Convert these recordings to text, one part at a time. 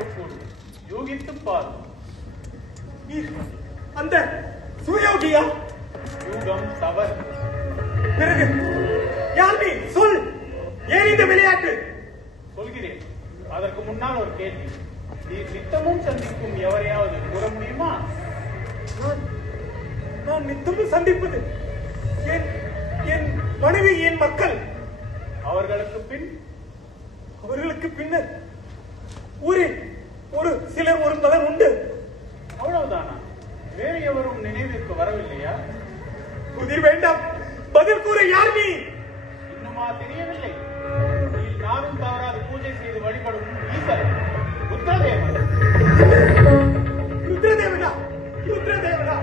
இருக்கக்கூடும். யூகித்து பார். அந்த சுயோகியா? யூகம் தவறு. பிறகு யாழ்னி சொல், ஏன் இந்த விளையாட்டு? சொல்கிறேன். அதற்கு முன்னால் ஒரு கேள்வி. நீ நித்தமும் சந்திக்கும் எவரையாவது கூற முடியுமா? நான் நித்தமும் சந்திப்பது என் மனைவி, என் மக்கள். அவர்களுக்கு பின்னர் ஊரில் ஒரு சிலர் ஒரு மகன் உண்டு. அவ்வளவுதானா? வேறு எவரும் நினைவிற்கு வரவில்லையா? புதிர் வேண்டாம், பதில் கூற யார் நீ? இன்னுமா தெரியவில்லை? நீ நானும் தவறாது பூஜை செய்து வழிபடும் ஈஸ்வரன் ருத்ரதேவன். ருத்ரதேவனா? ருத்ரதேவனா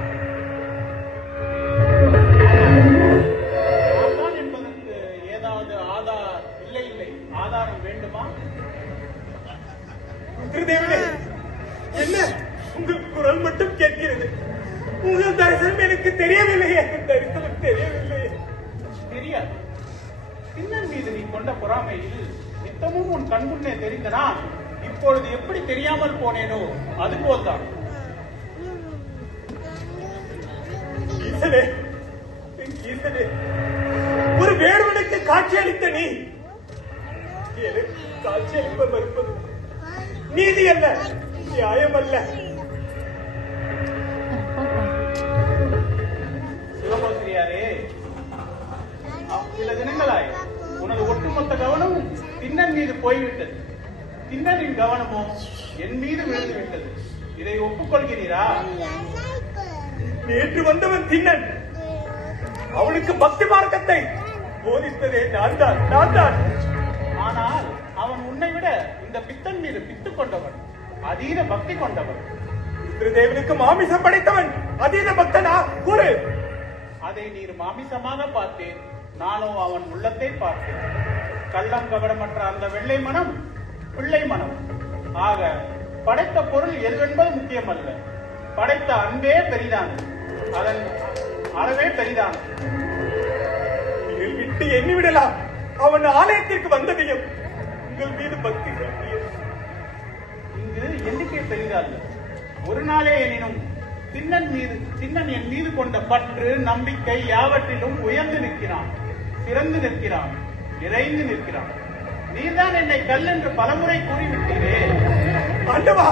என்பதற்கு ஏதாவது ஆதாரம் வேண்டுமா? ருத்ரதேவனே, என்ன உங்கள் குரல் மட்டும் கேட்கிறது. உங்கள் தரிசனம் எனக்கு தெரியவில்லையே. தரிசனம் தெரியவில்லையே. தெரியாது. திண்ணன் மீது நீ கொண்ட பொறாமையில் நித்தமும் உன் கண்முன்னே தெரிந்தனா இப்பொழுது எப்படி தெரியாமல் போனேனோ அதுபோல்தான். ஈசனே, ஈசனே, ஒரு வேடுவனுக்கு காட்சி அளித்த நீ எனக்கு காட்சி அளிப்ப மறுப்பது நீதி அல்ல, நியாயம் அல்ல. சிவகோத்திரியாரே, சில தினங்களாய் உனது ஒட்டுமொத்த கவனமும் திண்ணன் மீது போய்விட்டது. திண்ணனின் கவனமோ என் மீது விழுந்து விட்டது. இதை ஒப்புக்கொள்கிறீரா? நேற்று வந்தவன் திண்ணன். அவனுக்கு பக்தி மார்க்கத்தை போதித்ததே நான் தான். ஆனால் அவன் உன்னை விட இந்த பித்தன் மீது பித்து கொண்டவன், அதீத பக்தி கொண்டவன். தேவனுக்கு மாமிசம் படைத்தவன் அதீத பக்தனா? கூறு. அதை நீர் மாமிசமாக பார்த்தேன், நானோ அவன் உள்ளத்தை பார்த்தேன். கள்ளம் கபடமற்ற அந்த வெள்ளை மனம் பிள்ளை மனம். ஆக படைத்த பொருள் எதுவென்பது முக்கியமல்ல, படைத்த அன்பே பெரிதான், அதன் அறவே பெரிதான். விட்டு எண்ணிவிடலாம். அவன் ஆலயத்திற்கு வந்ததையும் உங்கள் மீது பக்தி காட்டியது. இங்கு எண்ணிக்கை பெரிதல்ல. ஒரு நாளே எனினும் திண்ணன் என் மீது கொண்ட பற்று நம்பிக்கை யாவற்றிலும் உயர்ந்து நிற்கிறான், சிறந்து நிற்கிறான், நிறைந்து நிற்கிறான். நீதான் என்னை கல் என்று பலமுறை கூறிவிட்டீரே. ஆண்டவா,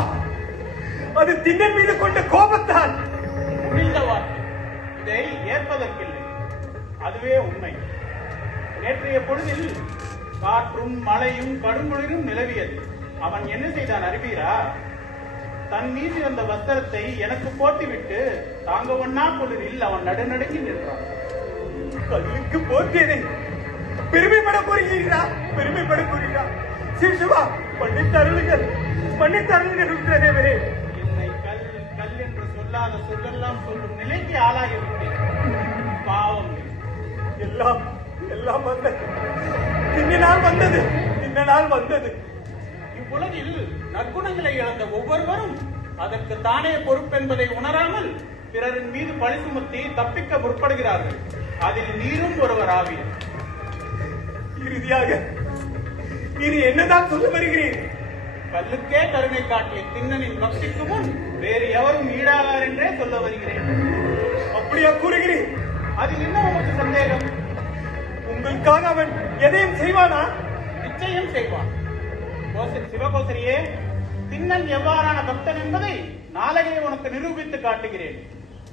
அது திண்ணன் மீது கொண்ட கோபத்தான். முடிந்த வார்த்தை. இதை ஏற்பதற்கில்லை, அதுவே உண்மை. நேற்றைய பொழுதில் காற்றும் மழையும் கடுங்குளிரும் நிலவியது. அவன் என்ன செய்தான் அறிவீரா? தன் மீது வந்த வஸ்திரத்தை எனக்கு போட்டுவிட்டு தாங்க ஒன்னா குளிரில் அவன் நடுநடுங்கி நின்றான். கல்லுக்கு போற்றியதை பெருமைப்பட கூறுகிறீரா? பெருமைப்பட கூறுகிறா? சிவா, மன்னித்தருளுங்கள், மன்னித்தருளுங்கள் ருத்ரதேவரே. என்னை கல் என்று சொல்லாத சொல்லெல்லாம் சொல்லும் நிலைக்கு ஆளாகிவிட்டேன். பாவம். எல்லாம் வந்தது. திண்ணனால் வந்தது. இவ்வுலகில் நற்குணங்களை இழந்த ஒவ்வொருவரும் அதற்கு தானே பொறுப்பென்பதை உணராமல் பிறரின் மீது பழி சுமத்தி தப்பிக்க முற்படுகிறார்கள். அதில் நீரும் ஒருவர் ஆவீர். இறுதியாக நீர் என்னதான் சொல்ல வருகிறீர்? கல்லுக்கே கருணை காட்டிய திண்ணனின் பக்திக்கு முன் வேறு எவரும் ஈடாகார் என்றே சொல்ல வருகிறேன். அப்படியா கூறுகிறீர்? அதில் என்ன உமக்கு சந்தேகம்? உங்களுக்காக அவன் எதையும் செய்வானா? நிச்சயம் செய்வான். சிவகோசரியே, திண்ணன் எவ்வாறான பக்தன் என்பதை நாளையே உனக்கு நிரூபித்து காட்டுகிறேன்.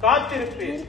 காத்திருப்பேன்.